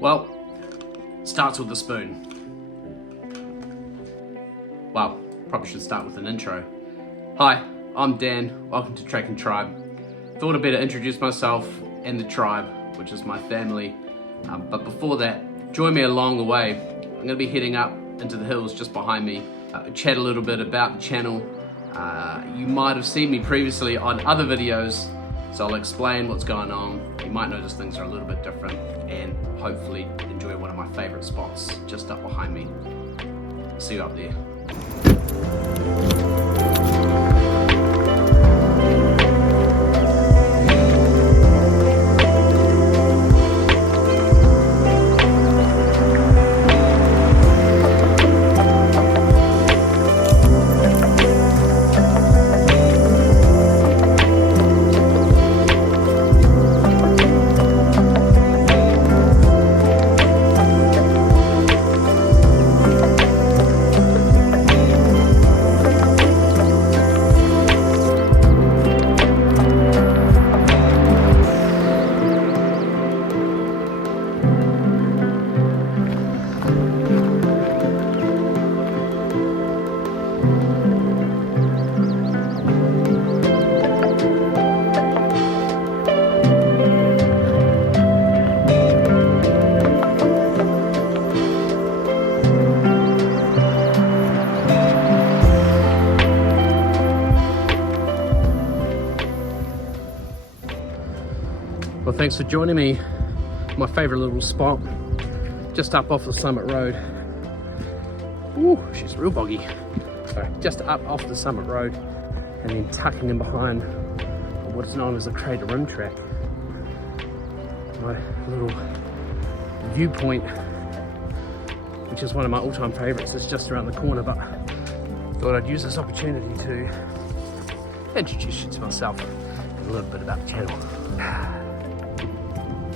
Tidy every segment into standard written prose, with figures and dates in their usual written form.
Well, starts with the spoon. Well, probably should start with an intro. Hi, I'm Dan, welcome to Trekking Tribe. Thought I'd better introduce myself and the tribe, which is my family. But before that, join me along the way. I'm gonna be heading up into the hills just behind me, chat a little bit about the channel. You might have seen me previously on other videos, so I'll explain what's going on. You might notice things are a little bit different and hopefully enjoy one of my favorite spots just up behind me. See you up there. Well, thanks for joining me. My favorite little spot, just up off the summit road. Ooh, she's real boggy. So just up off the summit road and then tucking in behind what is known as the Crater Rim Track. My little viewpoint, which is one of my all-time favorites, is just around the corner, but thought I'd use this opportunity to introduce you to myself and a little bit about the channel.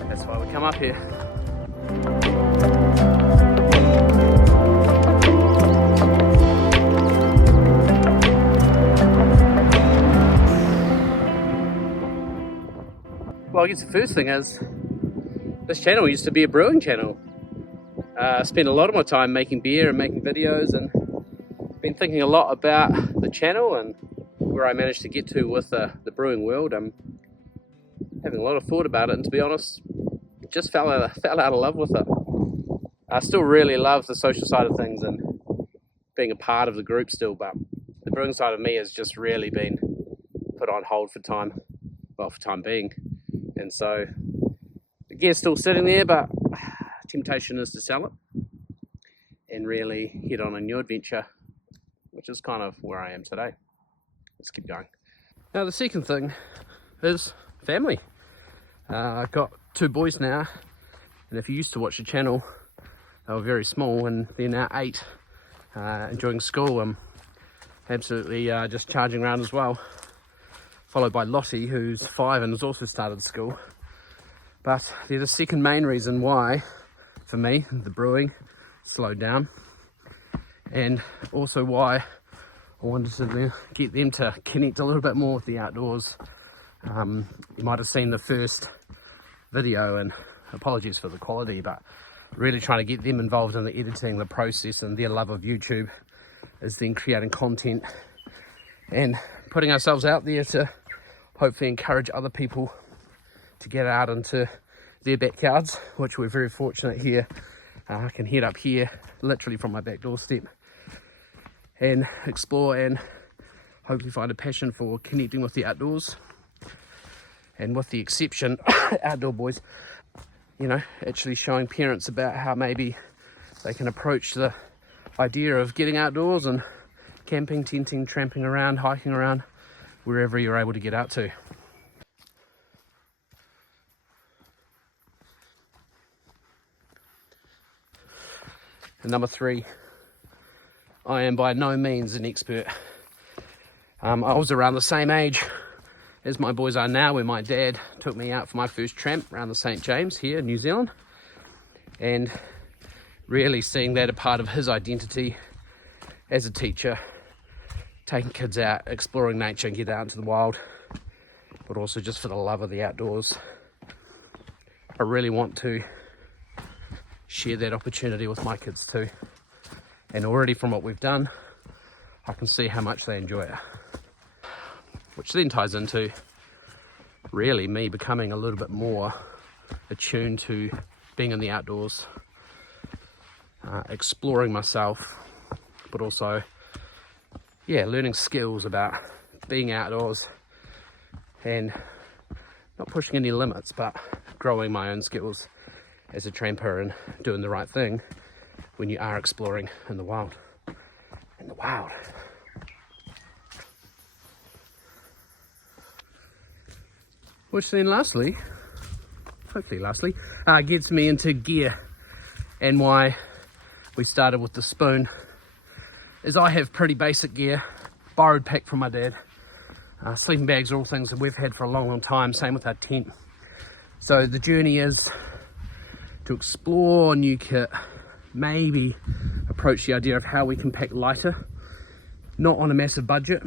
That's why we come up here. Well, I guess the first thing is, this channel used to be a brewing channel. I spent a lot of my time making beer and making videos, and been thinking a lot about the channel and where I managed to get to with the brewing world. I'm having a lot of thought about it, and to be honest, just fell out of love with it. I still really love the social side of things and being a part of the group still, but the brewing side of me has just really been put on hold for time being. And so the gear's still sitting there, but temptation is to sell it and really head on a new adventure, which is kind of where I am today. Let's keep going. Now the second thing is family. I've got 2 boys now, and if you used to watch the channel, they were very small, and they're now 8, enjoying school. I'm absolutely just charging around as well, followed by Lottie, who's 5 and has also started school. But they're the second main reason why, for me, the brewing slowed down, and also why I wanted to get them to connect a little bit more with the outdoors. You might have seen the first video, and apologies for the quality, but really trying to get them involved in the editing, the process, and their love of YouTube is then creating content and putting ourselves out there to hopefully encourage other people to get out into their backyards, which we're very fortunate here. I can head up here literally from my back doorstep and explore and hopefully find a passion for connecting with the outdoors. And with the exception, outdoor boys, you know, actually showing parents about how maybe they can approach the idea of getting outdoors and camping, tenting, tramping around, hiking around, wherever you're able to get out to. And number 3, I am by no means an expert. I was around the same age as my boys are now, when my dad took me out for my first tramp around the St. James here in New Zealand, and really seeing that a part of his identity as a teacher, taking kids out, exploring nature and get out into the wild, but also just for the love of the outdoors. I really want to share that opportunity with my kids too. And already from what we've done, I can see how much they enjoy it. Which then ties into really me becoming a little bit more attuned to being in the outdoors, exploring myself, but also, yeah, learning skills about being outdoors and not pushing any limits, but growing my own skills as a tramper and doing the right thing when you are exploring in the wild. In the wild. Which then lastly, hopefully lastly, gets me into gear, and why we started with the spoon is I have pretty basic gear, borrowed pack from my dad. Sleeping bags are all things that we've had for a long time, same with our tent. So the journey is to explore new kit, maybe approach the idea of how we can pack lighter, not on a massive budget,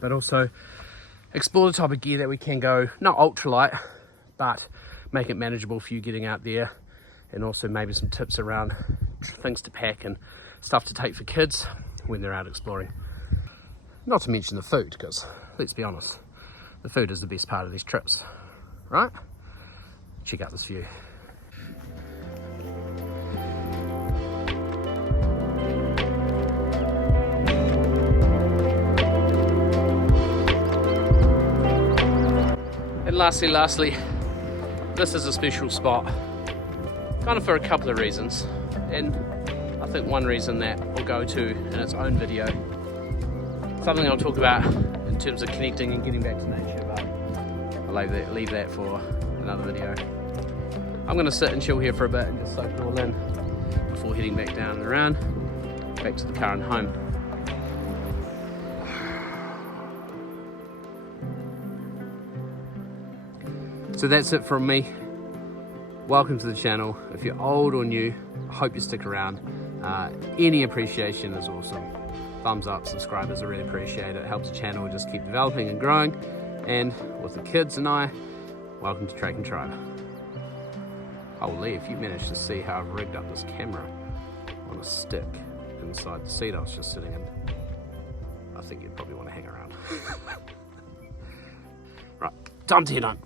but also explore the type of gear that we can go, not ultralight, but make it manageable for you getting out there, and also maybe some tips around things to pack and stuff to take for kids when they're out exploring. Not to mention the food, because let's be honest, the food is the best part of these trips, right? Check out this view. And lastly, this is a special spot, kind of for a couple of reasons. And I think one reason that we'll go to in its own video, something I'll talk about in terms of connecting and getting back to nature, but I'll leave that for another video. I'm gonna sit and chill here for a bit and just soak it all in before heading back down and around, back to the car and home. So that's it from me. Welcome to the channel. If you're old or new, I hope you stick around. Any appreciation is awesome. Thumbs up, subscribers, I really appreciate it. It helps the channel just keep developing and growing. And with the kids and I, welcome to Trek and Tribe. Holy, if you managed to see how I've rigged up this camera on a stick inside the seat I was just sitting in, I think you'd probably want to hang around. Right, time to head on.